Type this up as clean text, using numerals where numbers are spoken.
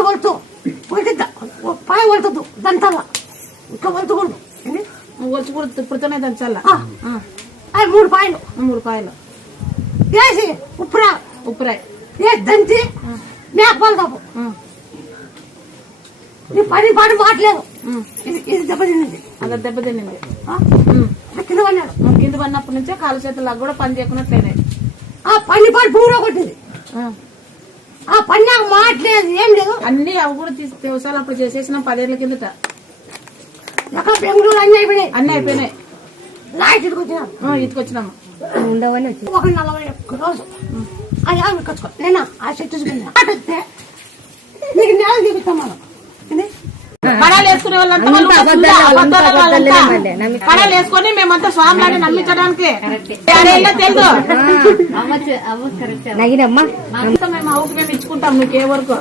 కాలు కొలుతూ పాయ కొలుతుంది దంతల్లా ఇంకా కొలుతుకూడదు కొలుచుకూడదు ఇప్పుడుతోనే దంచాలా అది 3 పాయలు వేసి ఉప్పురాయి దంచి మేకపాలు తప్పు నీ పని పాటు మాట్లేదు ఇది దెబ్బతింది అలా దెబ్బతింది కింద పడినాడు కింద పడినప్పటి నుంచే కాలు చేతులకు కూడా పని చేయకున్నట్లేనే ఆ పని పాటు భూమిలో కొట్టింది ఆ పని నాకు మాట్లేదు ఏం లేదు అన్ని అవి కూడా వ్యవసాయాలు అప్పుడు చేసేసిన 10 ఏళ్ల కిందట ఎక్కడ బెంగళూరు అన్ని అయిపోయినాయి లాస్ట్ ఇటుకొచ్చినాము ఉండవని 140 రోజు అది కచ్చుకో నేనా ఆ చెట్టు చూపించే నీకు నేల చూపిస్తాం మనం కడాలు వేసుకునే వాళ్ళంతా కడాలు వేసుకొని మేమంతా స్వామిని నమ్మించడానికి తెలుసు మేము అవుట్ మేము ఇచ్చుకుంటాం మీకు ఏ వరకు